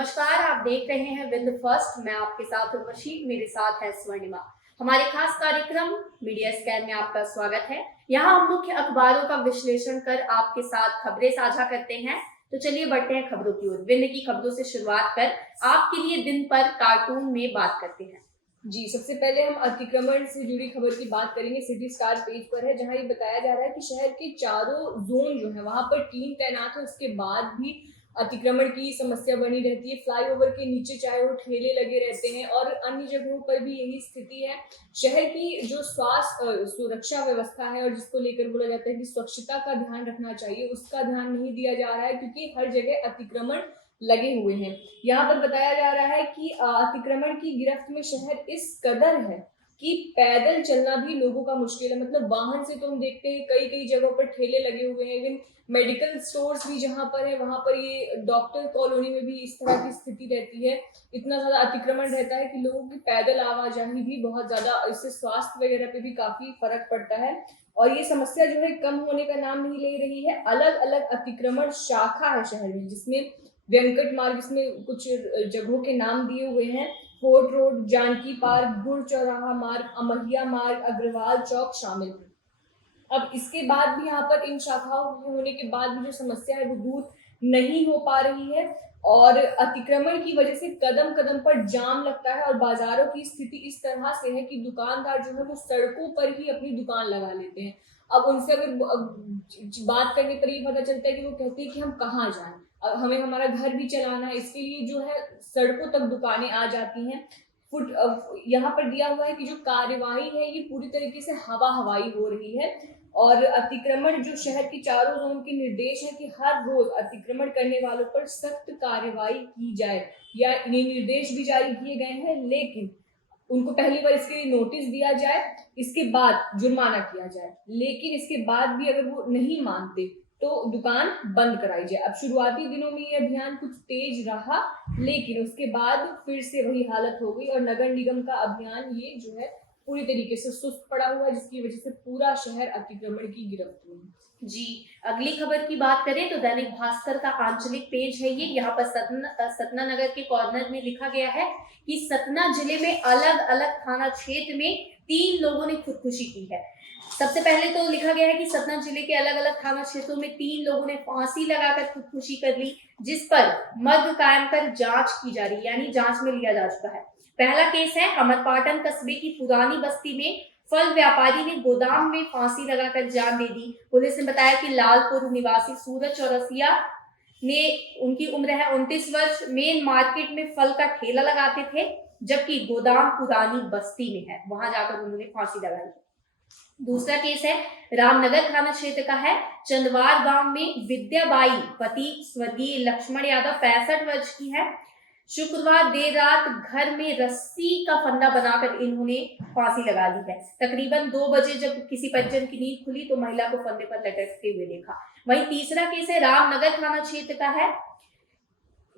नमस्कार, आप देख रहे हैं विंद फर्स्ट। मैं आपके साथ हूं रशीद, मेरे साथ है स्वर्णिमा। हमारे खास कार्यक्रम मीडिया स्कैन में आपका स्वागत है। यहाँ हम मुख्य अखबारों का विश्लेषण कर आपके साथ खबरें साझा करते हैं। तो चलिए बढ़ते हैं खबरों की ओर। विंद की खबरों से शुरुआत कर आपके लिए दिन पर कार्टून में बात करते हैं। जी, सबसे पहले हम अतिक्रमण से जुड़ी खबर की बात करेंगे। सिटी स्टार पेज पर है, जहां ये बताया जा रहा है कि शहर के चारों जोन जो है वहां पर टीम तैनात है, उसके बाद भी अतिक्रमण की समस्या बनी रहती है। फ्लाईओवर के नीचे चाहे वो ठेले लगे रहते हैं और अन्य जगहों पर भी यही स्थिति है। शहर की जो स्वास्थ्य सुरक्षा व्यवस्था है और जिसको लेकर बोला जाता है कि स्वच्छता का ध्यान रखना चाहिए, उसका ध्यान नहीं दिया जा रहा है, क्योंकि हर जगह अतिक्रमण लगे हुए हैं। यहाँ पर बताया जा रहा है कि अतिक्रमण की गिरफ्त में शहर इस कदर है कि पैदल चलना भी लोगों का मुश्किल है। मतलब वाहन से तो हम देखते हैं कई कई जगहों पर ठेले लगे हुए हैं, इवन मेडिकल स्टोर्स भी जहाँ पर है वहां पर, ये डॉक्टर कॉलोनी में भी इस तरह की स्थिति रहती है। इतना ज्यादा अतिक्रमण रहता है कि लोगों की पैदल आवाजाही भी बहुत ज्यादा, इससे स्वास्थ्य वगैरह पे भी काफी फर्क पड़ता है। और ये समस्या जो है कम होने का नाम नहीं ले रही है। अलग अलग अतिक्रमण शाखा है शहर में, जिसमें वेंकट मार्ग, इसमें कुछ जगहों के नाम दिए हुए हैं। फोर्ट रोड, जानकी पार्क, गुड़ चौराहा मार्ग, अमहिया मार्ग, अग्रवाल चौक शामिल है। अब इसके बाद भी यहाँ पर इन शाखाओं के होने के बाद भी जो समस्या है वो दूर नहीं हो पा रही है और अतिक्रमण की वजह से कदम कदम पर जाम लगता है और बाजारों की स्थिति इस तरह से है कि दुकानदार जो है वो सड़कों पर ही अपनी दुकान लगा लेते हैं। अब उनसे अगर बात करने पर ये पता चलता है कि वो कहते हैं कि हम कहाँ जाएं, हमें हमारा घर भी चलाना है, इसके लिए जो है सड़कों तक दुकानें आ जाती हैं। फुट यहाँ पर दिया हुआ है कि जो कार्यवाही है ये पूरी तरीके से हवाई हो रही है और अतिक्रमण जो शहर के चारों जोन के निर्देश है कि हर रोज अतिक्रमण करने वालों पर सख्त कार्यवाही की जाए, या ये निर्देश भी जारी किए गए हैं, लेकिन उनको पहली बार इसके लिए नोटिस दिया जाए, इसके बाद जुर्माना किया जाए, लेकिन इसके बाद भी अगर वो नहीं मानते तो दुकान बंद कराई जाए। अब शुरुआती दिनों में ये अभियान कुछ तेज रहा, लेकिन उसके बाद फिर से वही हालत हो गई और नगर निगम का अभियान ये जो है पूरी तरीके से सुस्त पड़ा हुआ है, जिसकी वजह से पूरा शहर अतिक्रमण की गिरफ्त में है। जी, अगली खबर की बात करें तो दैनिक भास्कर का आंचलिक पेज है ये। यहाँ पर सतना नगर के कॉर्नर में लिखा गया है कि सतना जिले में अलग अलग थाना क्षेत्र में 3 लोगों ने खुदकुशी की है। सबसे पहले तो लिखा गया है कि सतना जिले के अलग अलग थाना क्षेत्रों में 3 लोगों ने फांसी लगाकर खुदकुशी कर ली, जिस पर मध्य कायम कर जांच की जा रही, यानी जांच में लिया जा चुका है। पहला केस है अमरपाटन कस्बे की पुरानी बस्ती में फल व्यापारी ने गोदाम में फांसी लगाकर जान दे दी। पुलिस ने बताया कि लालपुर निवासी सूरज चौरसिया ने, उनकी उम्र है 29 वर्ष, मेन मार्केट में फल का ठेला लगाते थे, जबकि गोदाम पुरानी बस्ती में है, वहां जाकर उन्होंने फांसी लगाई। दूसरा केस है रामनगर थाना क्षेत्र का है। चंदवार गांव में विद्याबाई पति स्वर्गीय लक्ष्मण यादव 65 वर्ष की है। शुक्रवार देर रात घर में रस्सी का फंदा बनाकर इन्होंने फांसी लगा ली है। तकरीबन 2 बजे जब किसी परिजन की नींद खुली तो महिला को फंदे पर लटकते हुए देखा। वहीं तीसरा केस है रामनगर थाना क्षेत्र का है।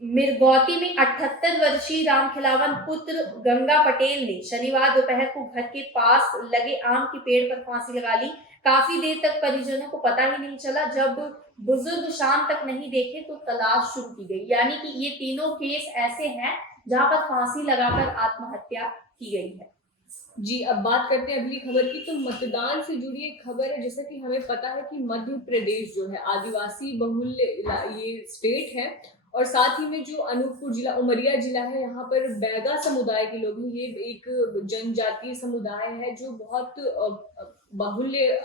मिर्गौती में 78 वर्षीय रामखिलावन पुत्र गंगा पटेल ने शनिवार दोपहर को घर के पास लगे आम के पेड़ पर फांसी लगा ली। काफी देर तक परिजनों को पता ही नहीं चला। जब बुजुर्ग शाम तक नहीं देखे तो तलाश शुरू की गई। यानी कि ये तीनों केस ऐसे हैं जहां पर फांसी लगाकर आत्महत्या की गई है। जी, अब बात करते हैं अगली खबर की। तो मतदान से जुड़ी एक खबर है। जैसा कि हमें पता है कि मध्य प्रदेश जो है आदिवासी बहुल ये स्टेट है और साथ ही में जो अनूपपुर जिला, उमरिया जिला है, यहाँ पर बैगा समुदाय के लोग हैं। ये एक जनजातीय समुदाय है जो बहुत बाहुल्य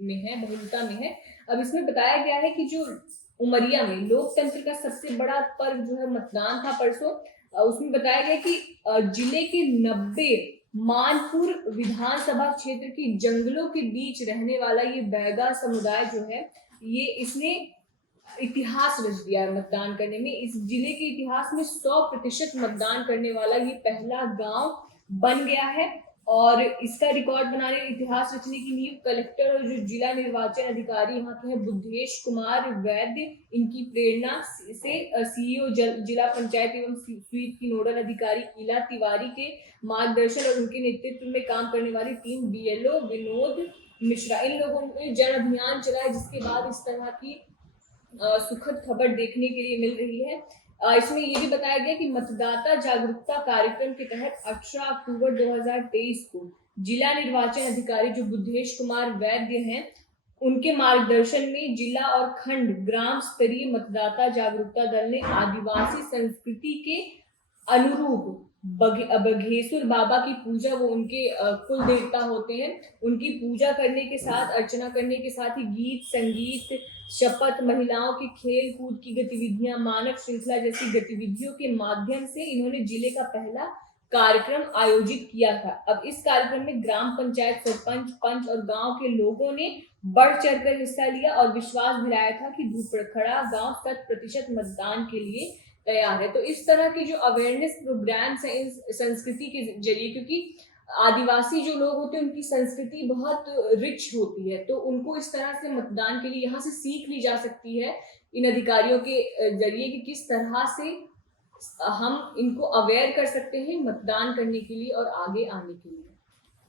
में है, बहुलता में है। अब इसमें बताया गया है कि जो उमरिया में लोकतंत्र का सबसे बड़ा पर्व जो है मतदान था परसों। उसमें बताया गया कि जिले के 90 मानपुर विधानसभा क्षेत्र की जंगलों के बीच रहने वाला ये बैगा समुदाय जो है, ये इसने इतिहास रच दिया है मतदान करने में। इस जिले के इतिहास में 100% मतदान करने वाला ये पहला गांव बन गया है और इसका रिकॉर्ड बनाने, इतिहास रचने की नींव कलेक्टर और जो जिला निर्वाचन अधिकारी यहाँ के हैं बुद्धेश कुमार वैद्य, इनकी प्रेरणा से सीईओ जिला पंचायत एवं स्वीप की नोडल अधिकारी ईला तिवारी के मार्गदर्शन और उनके नेतृत्व में काम करने वाली टीम बीएलओ विनोद मिश्रा, इन लोगों ने जन अभियान चलाया, जिसके बाद इस तरह की सुखद खबर देखने के लिए मिल रही है। इसमें ये भी बताया गया कि मतदाता जागरूकता कार्यक्रम के तहत 18 अक्टूबर 2023 को जिला निर्वाचन अधिकारी जो बुद्धेश कुमार वैद्य हैं, उनके मार्गदर्शन में जिला और खंड ग्राम स्तरीय मतदाता जागरूकता दल ने आदिवासी संस्कृति के अनुरूप बघेश्वर बाबा की पूजा, वो उनके कुल देवता होते हैं, उनकी पूजा करने के साथ, अर्चना करने के साथ ही गीत संगीत, शपथ, महिलाओं की खेल कूद की गतिविधियां, मानव श्रृंखला जैसी गतिविधियों के माध्यम से इन्होंने जिले का पहला कार्यक्रम आयोजित किया था। अब इस कार्यक्रम में ग्राम पंचायत सरपंच, पंच और गांव के लोगों ने बढ़ चढ़कर हिस्सा लिया और विश्वास दिलाया था कि धूपखड़ा गांव 100% मतदान के लिए तैयार है। तो इस तरह के जो अवेयरनेस प्रोग्राम्स हैं इस संस्कृति के जरिए, क्योंकि आदिवासी जो लोग होते हैं उनकी संस्कृति बहुत रिच होती है, तो उनको इस तरह से मतदान के लिए यहाँ से सीख ली जा सकती है इन अधिकारियों के जरिए कि किस तरह से हम इनको अवेयर कर सकते हैं मतदान करने के लिए और आगे आने के लिए।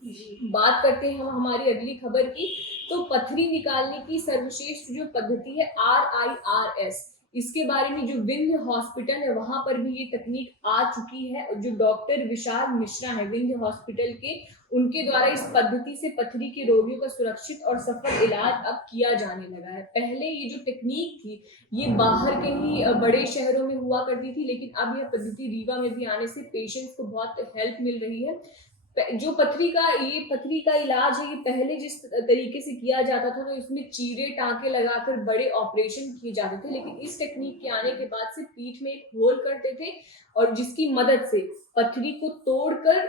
जी। बात करते हैं हम हमारी अगली खबर की। तो पथरी निकालने की सर्वश्रेष्ठ जो पद्धति है RIRS, इसके बारे में जो विंध्य हॉस्पिटल है वहां पर भी ये तकनीक आ चुकी है। जो डॉक्टर विशाल मिश्रा है विंध्य हॉस्पिटल के, उनके द्वारा इस पद्धति से पथरी के रोगियों का सुरक्षित और सफल इलाज अब किया जाने लगा है। पहले ये जो टेक्निक थी ये बाहर के ही बड़े शहरों में हुआ करती थी, लेकिन अब यह पद्धति रीवा में भी आने से पेशेंट्स को बहुत हेल्प मिल रही है। जो पथरी का इलाज है, ये पहले जिस तरीके से किया जाता था तो इसमें चीरे टांके लगाकर बड़े ऑपरेशन किए जाते थे, लेकिन इस टेक्निक के आने के बाद से पीठ में एक होल करते थे और जिसकी मदद से पथरी को तोड़कर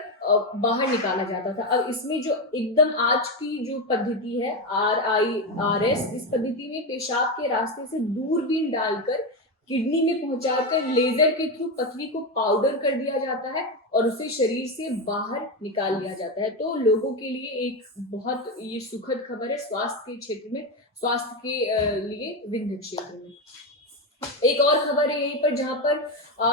बाहर निकाला जाता था। अब इसमें जो एकदम आज की जो पद्धति है RIRS, इस पद्धति में पेशाब के रास्ते से दूरबीन डालकर किडनी में पहुंचाकर लेजर के थ्रू पथरी को पाउडर कर दिया जाता है और उसे शरीर से बाहर निकाल लिया जाता है। तो लोगों के लिए एक बहुत ये सुखद खबर है स्वास्थ्य के क्षेत्र में, स्वास्थ्य के लिए विंध्य क्षेत्र में। एक और खबर है यहीं पर जहां पर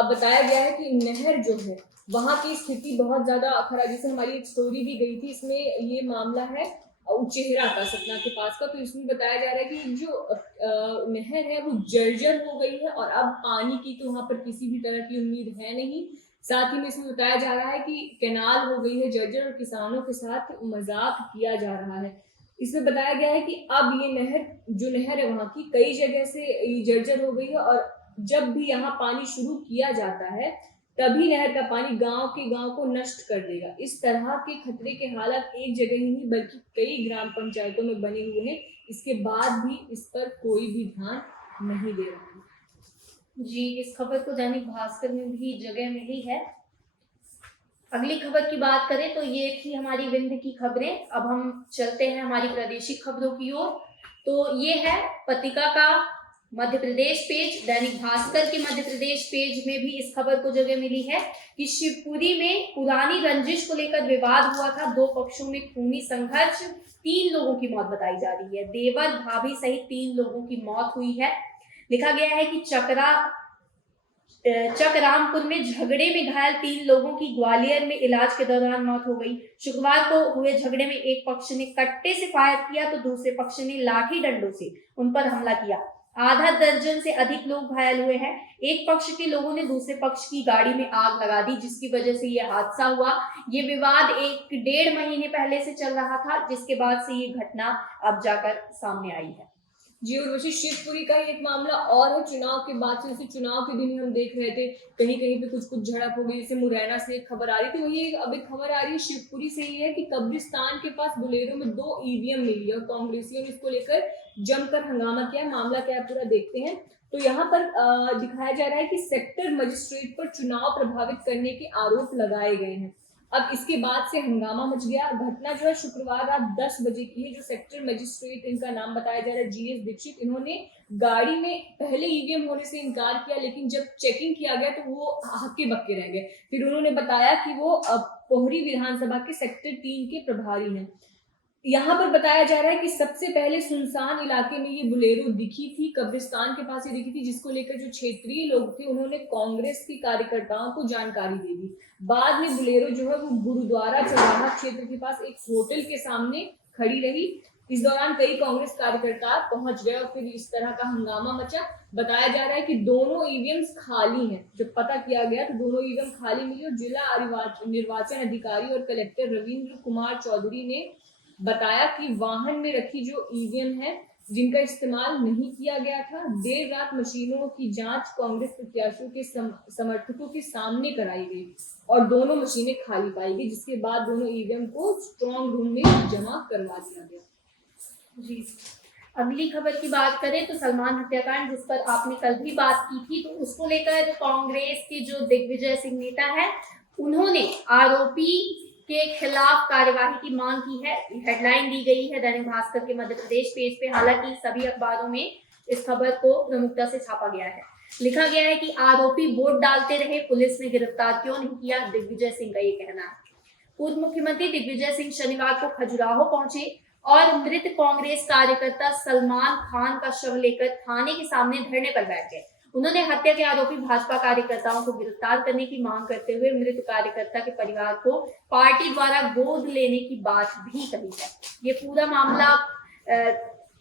बताया गया है कि नहर जो है वहां की स्थिति बहुत ज्यादा खराब, जैसे हमारी एक स्टोरी भी गई थी, इसमें ये मामला है उचेहरा का, सतना के पास का। तो इसमें बताया जा रहा है कि जो नहर है वो जर्जर हो गई है और अब पानी की तो वहां पर किसी भी तरह की उम्मीद है नहीं। साथ ही में इसमें बताया जा रहा है कि कैनाल हो गई है जर्जर और किसानों के साथ मजाक किया जा रहा है। इसमें बताया गया है कि अब ये नहर है वहां की कई जगह से जर्जर हो गई है और जब भी यहाँ पानी शुरू किया जाता है तभी नहर का पानी गांव को नष्ट कर देगा। इस तरह के खतरे के हालात एक जगह ही नहीं बल्कि कई ग्राम पंचायतों में बने हुए हैं, इसके बाद भी इस पर कोई भी ध्यान नहीं दे रहा है। जी, इस खबर को दैनिक भास्कर में भी जगह मिली है। अगली खबर की बात करें तो ये थी हमारी विंध्य की खबरें। अब हम चलते हैं हमारी प्रादेशिक खबरों की ओर। तो ये है पत्रिका का मध्य प्रदेश पेज, दैनिक भास्कर के मध्य प्रदेश पेज में भी इस खबर को जगह मिली है कि शिवपुरी में पुरानी रंजिश को लेकर विवाद हुआ था। दो पक्षों में खूनी संघर्ष, 3 लोगों की मौत बताई जा रही है। देवर भाभी सहित 3 लोगों की मौत हुई है। लिखा गया है कि चकरामपुर में झगड़े में घायल 3 लोगों की ग्वालियर में इलाज के दौरान मौत हो गई। शुक्रवार को हुए झगड़े में एक पक्ष ने कट्टे से फायर किया तो दूसरे पक्ष ने लाठी डंडों से उन पर हमला किया। आधा दर्जन से अधिक लोग घायल हुए हैं। एक पक्ष के लोगों ने दूसरे पक्ष की गाड़ी में आग लगा दी जिसकी वजह से ये हादसा हुआ। ये विवाद 1-1.5 महीने पहले से चल रहा था जिसके बाद से ये घटना अब जाकर सामने आई है। जी, और वैसे शिवपुरी का ही एक मामला और है। चुनाव के बाद से, जैसे चुनाव के दिन ही हम देख रहे थे कहीं कहीं पे कुछ झड़प हो गई, जैसे मुरैना से एक खबर आ रही थी, वही अब एक खबर आ रही है शिवपुरी से ही है कि कब्रिस्तान के पास बुलेरो में 2 EVM मिली है और कांग्रेसियों ने इसको लेकर जमकर हंगामा किया। मामला क्या है पूरा देखते हैं। तो यहाँ पर दिखाया जा रहा है कि सेक्टर मजिस्ट्रेट पर चुनाव प्रभावित करने के आरोप लगाए गए हैं। अब इसके बाद से हंगामा मच गया। घटना जो है शुक्रवार रात 10 बजे की है। जो सेक्टर मजिस्ट्रेट, इनका नाम बताया जा रहा है GS दीक्षित, इन्होंने गाड़ी में पहले EVM होने से इनकार किया, लेकिन जब चेकिंग किया गया तो वो हक्के बक्के रह गए। फिर उन्होंने बताया कि वो पोहरी विधानसभा के सेक्टर 3 के प्रभारी हैं। यहाँ पर बताया जा रहा है कि सबसे पहले सुनसान इलाके में ये बुलेरो दिखी थी, कब्रिस्तान के पास ये दिखी थी, जिसको लेकर जो क्षेत्रीय लोग थे उन्होंने कांग्रेस की कार्यकर्ताओं को जानकारी दे दी। बाद में बुलेरो जो है वो गुरुद्वारा चौराहा क्षेत्र के पास एक होटल के सामने खड़ी रही। इस दौरान कई कांग्रेस कार्यकर्ता पहुंच गए और फिर इस तरह का हंगामा मचा। बताया जा रहा है कि दोनों ईवीएम्स खाली हैं। जब पता किया गया तो दोनों ईवीएम खाली मिली और जिला निर्वाचन अधिकारी और कलेक्टर रविंद्र कुमार चौधरी ने बताया कि वाहन में रखी जो ईवीएम है जिनका इस्तेमाल नहीं किया गया था, देर रात मशीनों की जांच कांग्रेस प्रत्याशियों के समर्थकों के सामने कराई गई और दोनों मशीनें खाली पाई गई, जिसके बाद दोनों ईवीएम को स्ट्रॉन्ग रूम में जमा करवा दिया गया। जी, अगली खबर की बात करें तो सलमान हत्याकांड, जिस पर आपने कल भी बात की थी, तो उसको लेकर कांग्रेस के जो दिग्विजय सिंह नेता है, उन्होंने आरोपी के खिलाफ कार्यवाही की मांग की है। हेडलाइन दी गई है दैनिक भास्कर के मध्य प्रदेश पेज पे। हालांकि सभी अखबारों में इस खबर को प्रमुखता से छापा गया है। लिखा गया है कि आरोपी वोट डालते रहे, पुलिस ने गिरफ्तार क्यों नहीं किया, दिग्विजय सिंह का ये कहना है। पूर्व मुख्यमंत्री दिग्विजय सिंह शनिवार को खजुराहो पहुंचे और मृत कांग्रेस कार्यकर्ता सलमान खान का शव लेकर थाने के सामने धरने पर बैठ गए। उन्होंने हत्या के आरोपी भाजपा कार्यकर्ताओं को गिरफ्तार करने की मांग करते हुए मृत कार्यकर्ता के परिवार को पार्टी द्वारा गोद लेने की बात भी कही है। ये पूरा मामला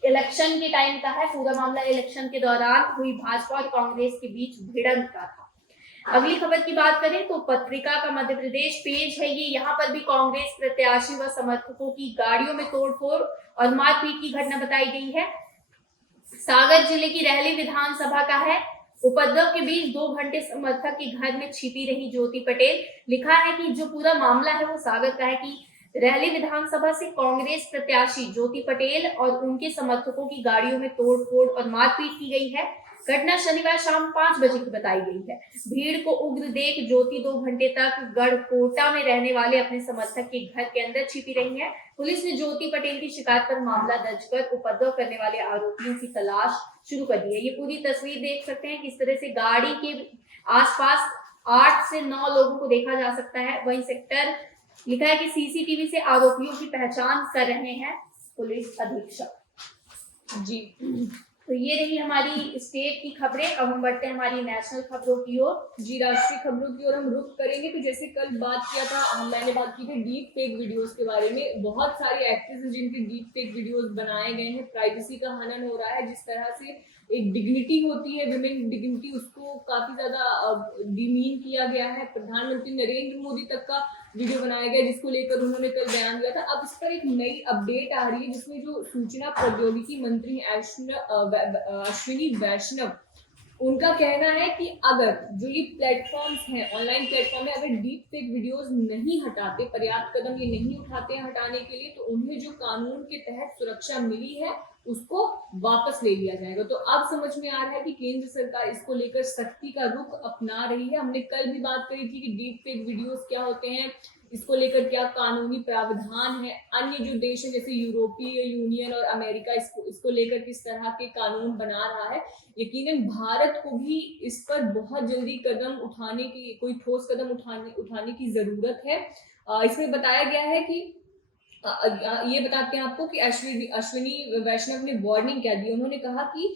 इलेक्शन के टाइम का है। पूरा मामला इलेक्शन के दौरान हुई भाजपा और कांग्रेस के बीच भिड़ंत का था। अगली खबर की बात करें तो पत्रिका का मध्य प्रदेश पेज है ये। यहाँ पर भी कांग्रेस प्रत्याशी व समर्थकों की गाड़ियों में तोड़फोड़ और मारपीट की घटना बताई गई है। सागर जिले की रहली विधानसभा का है। उपद्रव के बीच 2 घंटे समर्थक के घर में छिपी रही ज्योति पटेल। लिखा है कि जो पूरा मामला है वो सागर का है कि रहली विधानसभा से कांग्रेस प्रत्याशी ज्योति पटेल और उनके समर्थकों की गाड़ियों में तोड़फोड़ और मारपीट की गई है। घटना शनिवार शाम 5 बजे की बताई गई है। भीड़ को उग्र देख ज्योति 2 घंटे तक गढ़कोटा में रहने वाले अपने समर्थक के घर के अंदर छिपी रही है। पुलिस ने ज्योति पटेल की शिकायत पर मामला दर्ज कर उपद्रव करने वाले आरोपियों की तलाश शुरू कर दी है। ये पूरी तस्वीर देख सकते हैं किस तरह से गाड़ी के आसपास 8 से 9 लोगों को देखा जा सकता है। वहीं सेक्टर लिखा है कि सीसीटीवी से आरोपियों की पहचान कर रहे हैं पुलिस अधीक्षक। जी, तो ये रही हमारी स्टेट की खबरें। अब हम बढ़ते हैं हमारी नेशनल खबरों की ओर। जी, राष्ट्रीय खबरों की ओर हम रुख करेंगे। तो जैसे कल बात किया था, मैंने बात की थी डीप फेक वीडियोस के बारे में। बहुत सारे एक्टर्स हैं जिनके डीप फेक वीडियोस बनाए गए हैं। प्राइवेसी का हनन हो रहा है। जिस तरह से एक डिग्निटी होती है, विमेन डिग्निटी, उसको काफी ज्यादा डिमीन किया गया है। प्रधानमंत्री नरेंद्र मोदी तक का वीडियो बनाया गया जिसको लेकर उन्होंने कल बयान दिया था। अब इस पर एक नई अपडेट आ रही है जिसमें जो सूचना प्रौद्योगिकी मंत्री अश्विनी वैष्णव, उनका कहना है कि अगर जो ये प्लेटफॉर्म्स हैं, ऑनलाइन प्लेटफॉर्म है, अगर डीप फेक वीडियोस नहीं हटाते, पर्याप्त कदम ये नहीं उठाते हैं हटाने के लिए, तो उन्हें जो कानून के तहत सुरक्षा मिली है उसको वापस ले लिया जाएगा। तो अब समझ में आ रहा है कि केंद्र सरकार इसको लेकर सख्ती का रुख अपना रही है। हमने कल भी बात करी थी कि डीप फेक वीडियोस क्या होते हैं, इसको लेकर क्या कानूनी प्रावधान है। अन्य जो देश है जैसे यूरोपीय यूनियन और अमेरिका इसको लेकर किस तरह के कानून बना रहा है। यकीनन भारत को भी इस पर बहुत जल्दी कदम उठाने की, कोई ठोस कदम उठाने की जरूरत है। इसमें बताया गया है कि ये बताते हैं आपको कि अश्विनी वैष्णव ने वार्निंग क्या दी। उन्होंने कहा कि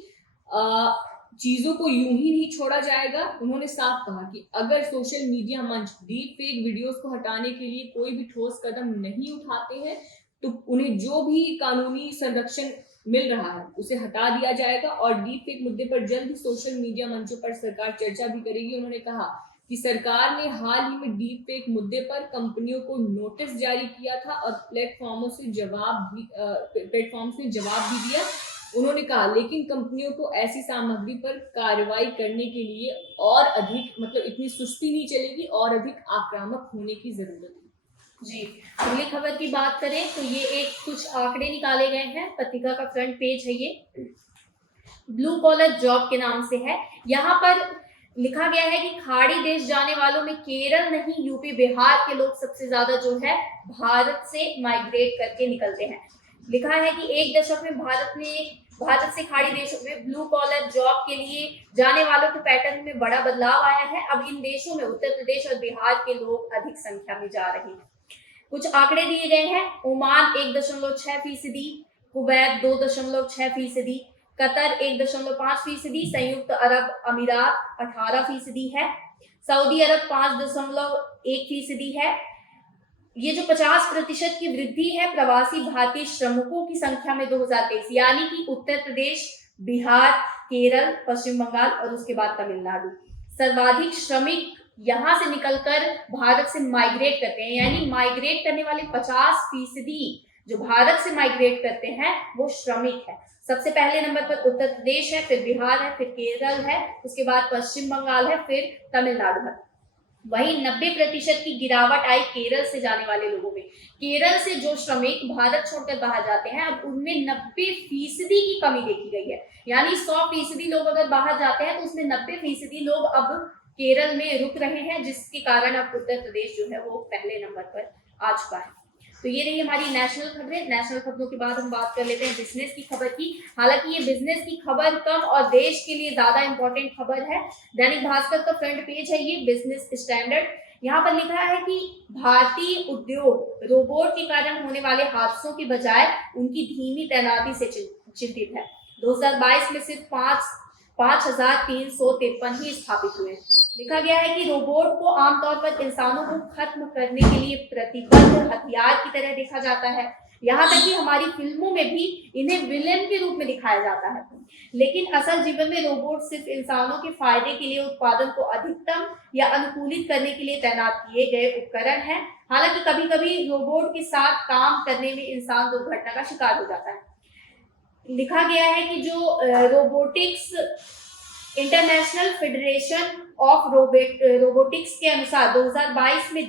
चीजों को यूं ही नहीं छोड़ा जाएगा। उन्होंने साफ कहा कि अगर सोशल मीडिया मंच डीप फेक वीडियोस को हटाने के लिए कोई भी ठोस कदम नहीं उठाते हैं तो उन्हें जो भी कानूनी संरक्षण मिल रहा है उसे हटा दिया जाएगा और डीप फेक मुद्दे पर जल्द ही सोशल मीडिया मंचों पर सरकार चर्चा भी करेगी। उन्होंने कहा कि सरकार ने हाल ही में डीप फेक मुद्दे पर कंपनियों को नोटिस जारी किया था और प्लेटफॉर्म्स ने जवाब भी दिया। उन्होंने कहा लेकिन कंपनियों को ऐसी सामग्री पर कार्रवाई करने के लिए और अधिक, मतलब इतनी सुस्ती नहीं चलेगी, और अधिक आक्रामक होने की जरूरत है। जी, अगली खबर की बात करें तो ये एक कुछ आंकड़े निकाले गए हैं। पत्रिका का फ्रंट पेज है ये, ब्लू कॉलर जॉब के नाम से है। यहाँ पर लिखा गया है कि खाड़ी देश जाने वालों में केरल नहीं, यूपी बिहार के लोग सबसे ज्यादा जो है भारत से माइग्रेट करके निकलते हैं। लिखा है कि एक दशक में भारत से खाड़ी देशों में ब्लू कॉलर जॉब के लिए जाने वालों के पैटर्न में बड़ा बदलाव आया है। अब इन देशों में उत्तर प्रदेश और बिहार के लोग अधिक संख्या में जा रहे हैं। कुछ आंकड़े दिए गए हैं। ओमान 1.6%, कुवैत 2.6%, कतर 1.5%, संयुक्त अरब अमीरात 18% है, सऊदी अरब 5.1% है, ये जो 50% की वृद्धि है प्रवासी भारतीय श्रमिकों की संख्या में 2023, यानी कि उत्तर प्रदेश, बिहार, केरल, पश्चिम बंगाल और उसके बाद तमिलनाडु, सर्वाधिक श्रमिक यहाँ से निकलकर भारत से माइग्रेट करते हैं। यानी माइग्रेट करने वाले 50% जो भारत से माइग्रेट करते हैं वो श्रमिक है। सबसे पहले नंबर पर उत्तर प्रदेश है, फिर बिहार है, फिर केरल है, उसके बाद पश्चिम बंगाल है, फिर तमिलनाडु है। वहीं 90% की गिरावट आई केरल से जाने वाले लोगों में। केरल से जो श्रमिक भारत छोड़कर बाहर जाते हैं, अब उनमें 90% की कमी देखी गई है। यानी 100% लोग अगर बाहर जाते हैं तो उसमें 90% लोग अब केरल में रुक रहे हैं, जिसके कारण अब उत्तर प्रदेश जो है वो पहले नंबर पर आ चुका है। तो ये रही हमारी नेशनल खबरें। नेशनल खबरों के बाद हम बात कर लेते हैं बिजनेस की खबर की। हालांकि ये बिजनेस की खबर कम और देश के लिए ज्यादा इंपॉर्टेंट खबर है। दैनिक भास्कर का फ्रंट पेज है ये, बिजनेस स्टैंडर्ड। यहाँ पर लिखा है कि भारतीय उद्योग रोबोट के कारण होने वाले हादसों के बजाय उनकी धीमी तैनाती से चिंतित है। 2022 में सिर्फ 5,353 ही स्थापित हुए। लिखा गया है कि रोबोट को आमतौर पर इंसानों को खत्म करने के लिए प्रतिबद्ध हथियार की तरह देखा जाता है। यहाँ तक कि हमारी फिल्मों में भी इन्हें विलेन के रूप में दिखाया जाता है। लेकिन असल जीवन में रोबोट सिर्फ इंसानों के फायदे के लिए उत्पादन को अधिकतम या अनुकूलित करने के लिए तैनात किए गए उपकरण हैं। हालांकि कभी कभी रोबोट के साथ काम करने में इंसान दुर्घटना का शिकार हो जाता है। लिखा गया है कि जो robotics international federation of robotics के अनुसार 2022 में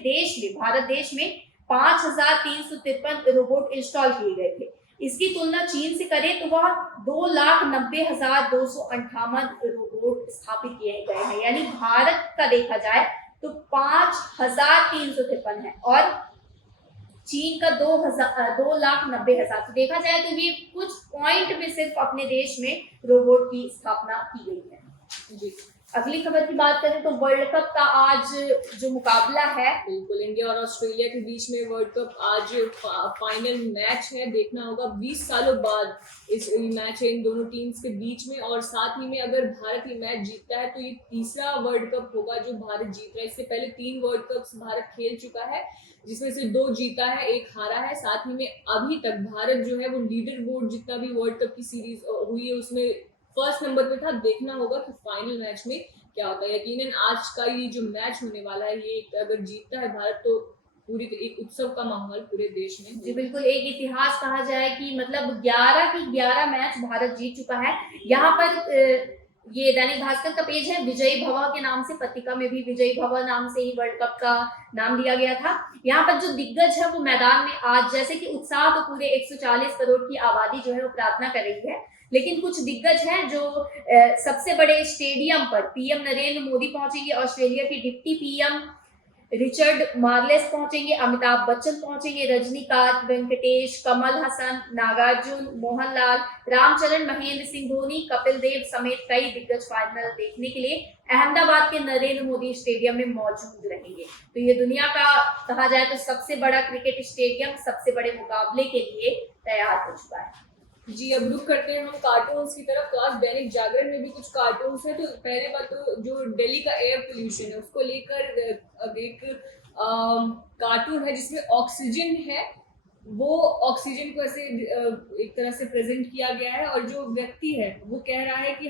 भारत देश में 5,353 रोबोट इंस्टॉल किए गए थे। इसकी तुलना चीन से करें तो वह 2,90,258 रोबोट स्थापित किए गए हैं। यानी भारत का देखा जाए तो 5,353 है और चीन का 2,90,000। तो देखा जाए तो ये कुछ पॉइंट में सिर्फ अपने देश में रोबोट की स्थापना की गई है। जी, अगली खबर की बात करें तो वर्ल्ड कप का आज जो मुकाबला है, बिल्कुल इंडिया और ऑस्ट्रेलिया के बीच में वर्ल्ड कप आज फाइनल मैच है। देखना होगा 20 सालों बाद इस मैच है इन दोनों टीम्स के बीच में। और साथ ही में अगर भारत ये मैच जीतता है तो ये तीसरा वर्ल्ड कप होगा जो भारत जीत रहा है। इससे पहले 3 वर्ल्ड कप्स भारत खेल चुका है, जिसमें से 2 जीता है, 1 हारा है। साथ ही में अभी तक भारत जो है वो लीडर बोर्ड जितना भी वर्ल्ड कप की सीरीज हुई है उसमें फर्स्ट नंबर पे था। देखना होगा कि फाइनल मैच में क्या होता है। यकीनन आज का ये जो मैच होने वाला है, ये अगर जीतता है भारत तो पूरी एक उत्सव का माहौल पूरे देश में। जी बिल्कुल, एक इतिहास कहा जाए कि मतलब 11 की 11 मैच भारत जीत चुका है। यहाँ पर ये दैनिक भास्कर का पेज है, विजयी भव के नाम से, पत्रिका में भी विजयी भव नाम से ही वर्ल्ड कप का नाम दिया गया था। यहाँ पर जो दिग्गज है वो मैदान में आज, जैसे कि उत्साह तो पूरे 140 करोड़ की आबादी जो है वो प्रार्थना कर रही है, लेकिन कुछ दिग्गज हैं जो सबसे बड़े स्टेडियम पर पीएम नरेंद्र मोदी पहुंचेंगे, ऑस्ट्रेलिया के डिप्टी पीएम रिचर्ड मार्लेस पहुंचेंगे, अमिताभ बच्चन पहुंचेंगे, रजनीकांत, वेंकटेश, कमल हसन, नागार्जुन, मोहनलाल, रामचरण, महेंद्र सिंह धोनी, कपिल देव समेत कई दिग्गज फाइनल देखने के लिए अहमदाबाद के नरेंद्र मोदी स्टेडियम में मौजूद रहेंगे। तो ये दुनिया का कहा जाए तो सबसे बड़ा क्रिकेट स्टेडियम सबसे बड़े मुकाबले के लिए तैयार हो चुका है। जी, अब रुक करते हैं हम कार्टून्स की तरफ। तो आज दैनिक जागरण में भी कुछ कार्टून्स है। तो पहले बात तो जो दिल्ली का एयर पोल्यूशन है उसको लेकर एक कार्टून है जिसमें ऑक्सीजन है, वो ऑक्सीजन को ऐसे एक तरह से प्रेजेंट किया गया है और जो व्यक्ति है वो कह रहा है कि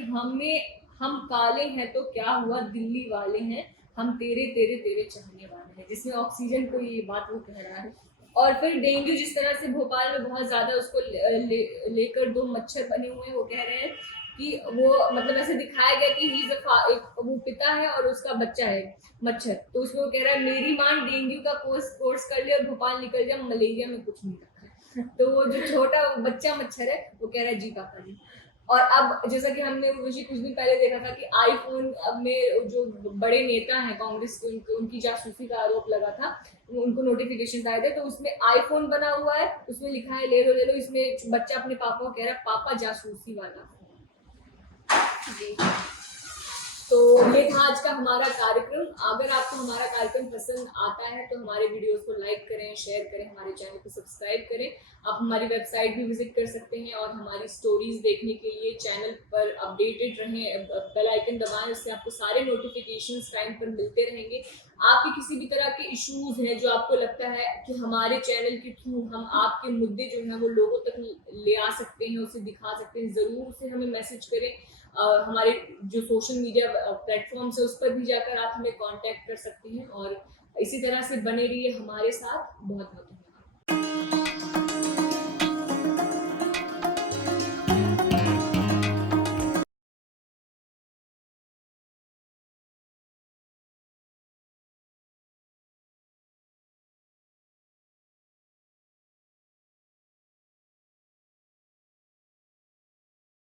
हम काले हैं तो क्या हुआ, दिल्ली वाले हैं, हम तेरे तेरे तेरे चाहने वाले हैं, जिसमें ऑक्सीजन को ये बात वो कह रहा है। और फिर डेंगू जिस तरह से भोपाल में बहुत ज्यादा उसको लेकर 2 मच्छर बने हुए हैं, वो कह रहे हैं कि वो मतलब ऐसे दिखाया गया कि एक वो पिता है और उसका बच्चा है मच्छर, तो उसमें वो कह रहा है मेरी माँ डेंगू का कोर्स कर ले और भोपाल निकल जाए, मलेरिया में कुछ नहीं रखा है। तो वो जो छोटा बच्चा मच्छर है वो कह रहा है जी पापा जी। और अब जैसा कि हमने कुछ दिन पहले देखा था कि आईफोन में जो बड़े नेता हैं कांग्रेस के, उनकी जासूसी का आरोप लगा था, उनको नोटिफिकेशन आए थे, तो उसमें आईफोन बना हुआ है, उसमें लिखा है ले लो। इसमें बच्चा अपने पापा को कह रहा है पापा जासूसी वाला। जी, तो ये था आज का हमारा कार्यक्रम। अगर आपको हमारा कार्यक्रम पसंद आता है तो हमारे वीडियोस को लाइक करें, शेयर करें, हमारे चैनल को सब्सक्राइब करें। आप हमारी वेबसाइट भी विजिट कर सकते हैं और हमारी स्टोरीज देखने के लिए चैनल पर अपडेटेड रहें, बेल आइकन दबाएं, उससे आपको सारे नोटिफिकेशंस टाइम पर मिलते रहेंगे। आपके किसी भी तरह के इश्यूज हैं जो आपको लगता है कि हमारे चैनल के थ्रू हम आपके मुद्दे जो हैं वो लोगों तक ले आ सकते हैं, उसे दिखा सकते हैं, ज़रूर उसे हमें मैसेज करें। हमारे जो सोशल मीडिया प्लेटफॉर्म्स है उस पर भी जाकर आप हमें कांटेक्ट कर सकते हैं, और इसी तरह से बने रहिए हमारे साथ। बहुत बहुत